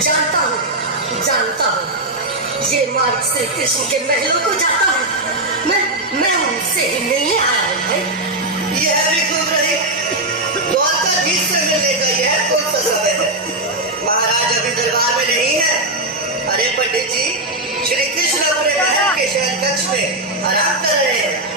जानता हूँ ये मार्ग श्री कृष्ण के महलों को जाता है। मैं उनसे ही मिलने आया हूँ भाई। यह भी खूब रही। द्वारकाधीश से मिलने का यह कौन सा समय है? महाराज अभी दरबार में नहीं है। अरे पंडित जी, श्री कृष्ण अपने महल के शयन कक्ष में आराम कर रहे हैं।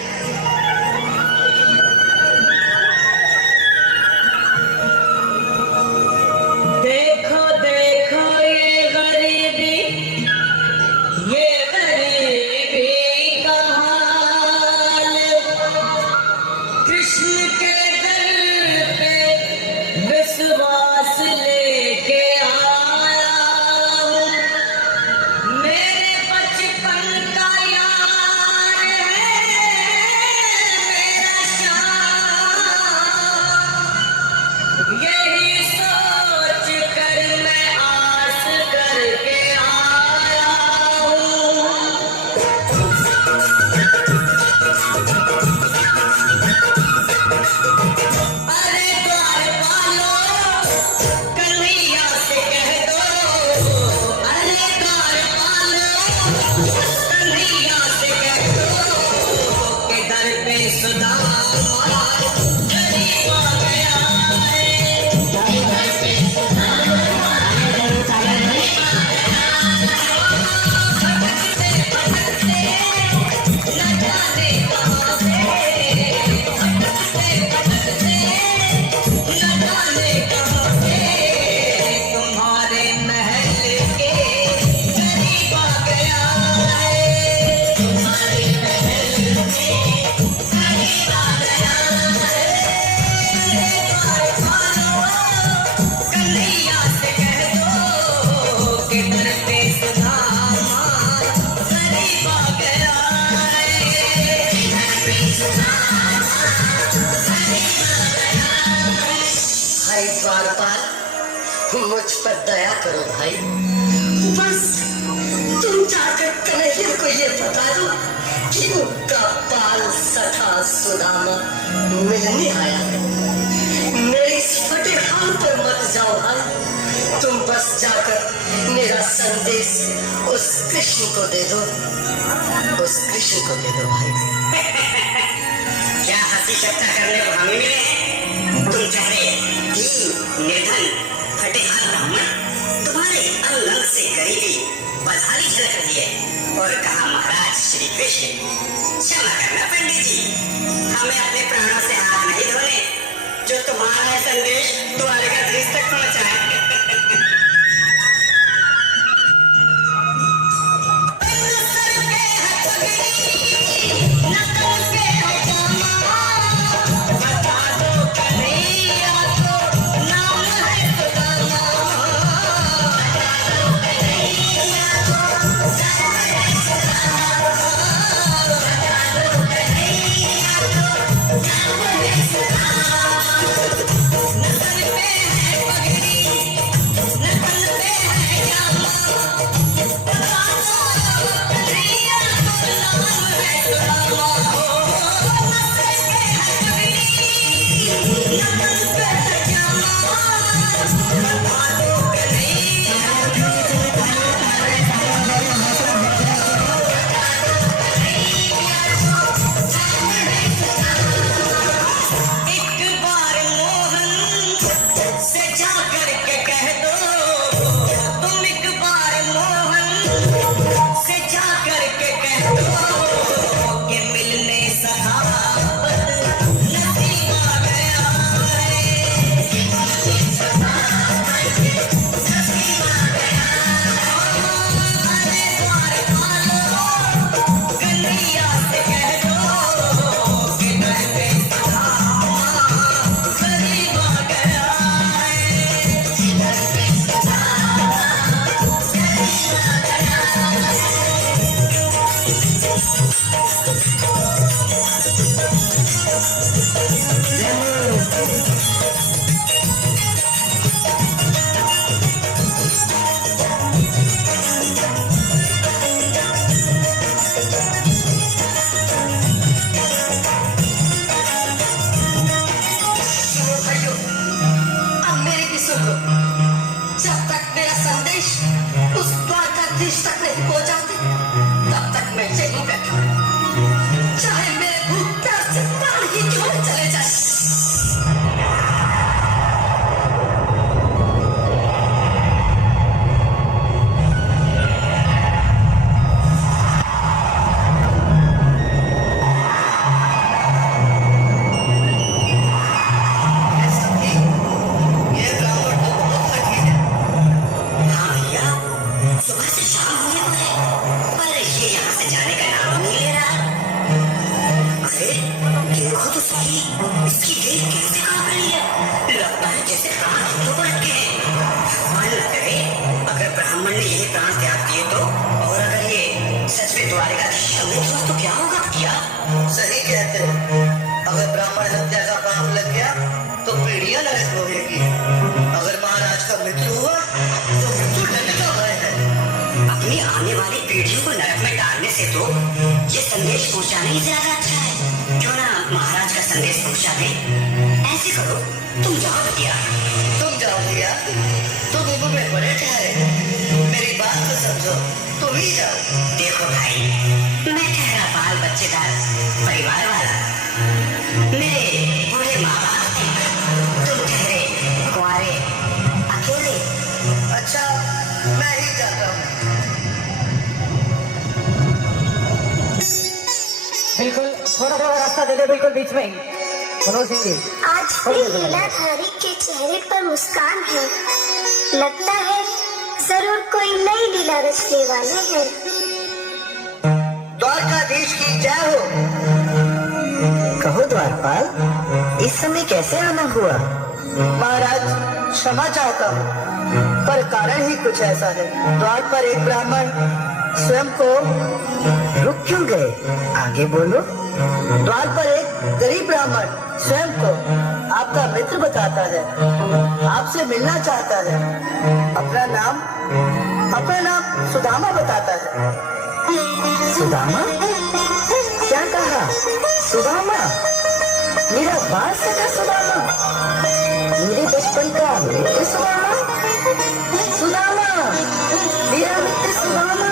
मुझ पर दया करो भाई। बस तुम जाकर कन्हैया को ये बता दो कि उनका बाल सखा सुदामा मिलने आया है। मेरे इस फटे हाल पर मत जाओ भाई। तुम बस जाकर मेरा संदेश उस कृष्ण को दे दो। उस कृष्ण को दे दो भाई। क्या हंसी चर्चा करने को हमें मिले हैं? तुम चाहे निर्धन फटे हाथ ब्राह्मण तुम्हारे अंग से गरीबी बधाई झलक रही है और कहा महाराज श्री कृष्ण, क्षमा करना पंडित जी, हमें अपने प्राणों से हाथ नहीं धोने जो तुम्हारा संदेश द्वारकाधीश तक पहुंचाए। अपनी आने वाली पीढ़ियों को नरक में डालने से तो ये संदेश पहुंचाना ही ज्यादा अच्छा है। क्यों ना महाराज का संदेश पहुंचा दे। ऐसे करो, तुम जाओ बिटिया। तुम जाओ भैया, तुम उम्र में बड़े ठहरे, मेरी बात तो समझो, तुम ही जाओ। देखो भाई, मैं ठहरा बाल बच्चेदार परिवार वाला, मेरे बूढ़े माँ बाप हैं, तुम ठहरे कुंवारे अकेले। अच्छा, मैं ही जाता हूँ। बिल्कुल थोड़ा थोड़ा रास्ता दे दे, बिल्कुल बीच में ही। मनोज सिंह जी, आज भी लीलाधारी के चेहरे पर मुस्कान है। लगता है जरूर कोई नई लीला रचने वाले हैं। द्वारकाधीश की जय हो। कहो द्वारपाल, इस समय कैसे आना हुआ? महाराज, क्षमा चाहता हूँ, पर कारण ही कुछ ऐसा है। द्वार पर एक ब्राह्मण स्वयं को रुक क्यों गए? आगे बोलो। द्वार पर एक गरीब ब्राह्मण स्वयं को आपका मित्र बताता है, आपसे मिलना चाहता है। अपना नाम सुदामा बताता है। सुदामा? क्या कहा? सुदामा? मेरा बाल सका सुदामा? मेरे बचपन का मित्र सुदामा? सुदामा, मेरा मित्र सुदामा।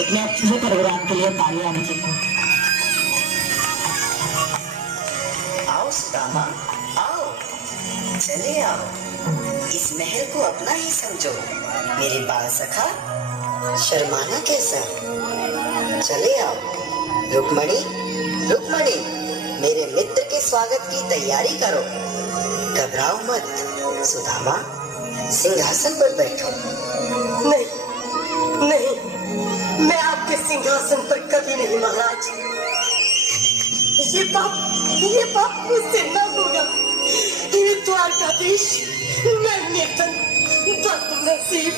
इतने अच्छे प्रोग्राम के लिए तालियां आनी चाहिए। आओ सुदामा, आओ, चले आओ, इस महल को अपना ही समझो। मेरे बाल सखा, शर्माना कैसा? चले आओ। रुक्मणी, रुक्मणी, मेरे मित्र के स्वागत की तैयारी करो। घबराओ मत। सुदामा, सिंहासन पर बैठो। नहीं नहीं, मैं आपके सिंहासन पर कभी नहीं महाराज। ये पाप मुझसे न होगा। ये द्वारकाधीश, मैं निर्धन, बदनसीब,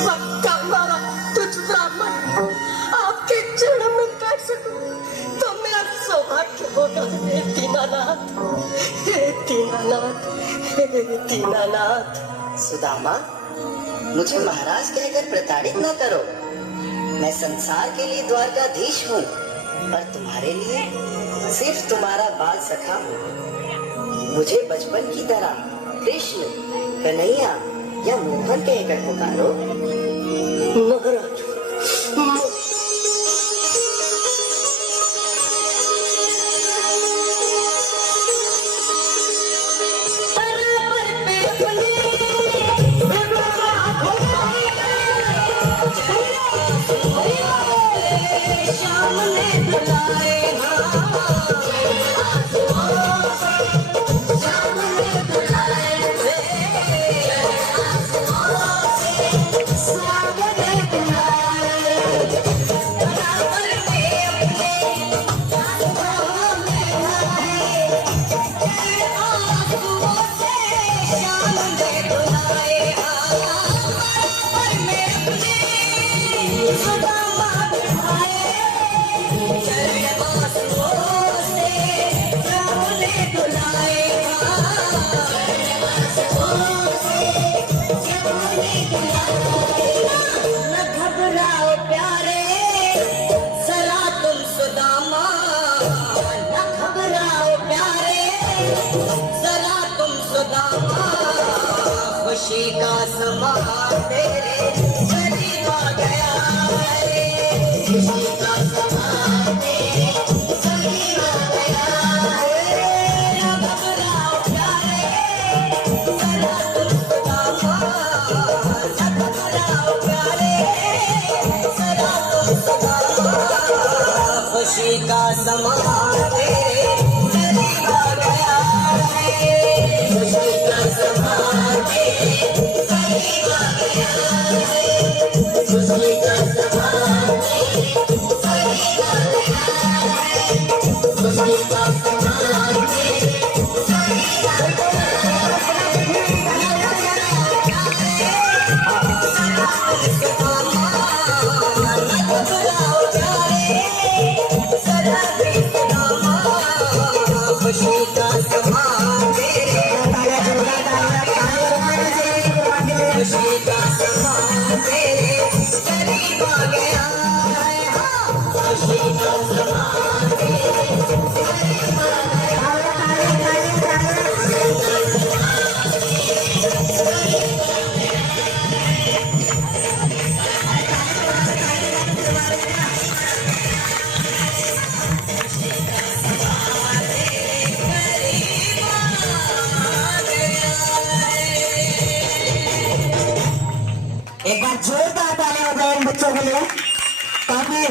वक्का मारा तुझ ब्राह्मण आपके चरणों में बैठ सकूं तो मेरा सौभाग्य होगा। हे दीनानाथ, हे दीनानाथ, हे दीनानाथ। सुदामा, मुझे महाराज कहकर प्रताड़ित न करो। मैं संसार के लिए द्वारकाधीश हूँ, पर तुम्हारे लिए सिर्फ तुम्हारा बाल सखा हूँ। मुझे बचपन की तरह कृष्ण, कन्हैया या मोहन कहकर पुकारो। महाराज, बराबर जरा तुम सुदामा खुशी का समा तेरे करीब आ गया है खुशी का समा तेरे करीब आ गया है ना घबराओ प्यारे जरा तुम सुदामा ना घबराओ प्यारे जरा तुम सुदामा खुशी का समा तेरे करीब आ गया है खुशी का समा तेरे करीब आ गया है खुशी का समा तेरे करीब आ गया है खुशी का समा तेरे करीब आ खुशी का समा तेरे खुशी का समा तेरे करीब आ गया है खुशी का समा तेरे करीब आ गया एक बार जोरदार तालियां बजाएं बच्चों के लिए, काफी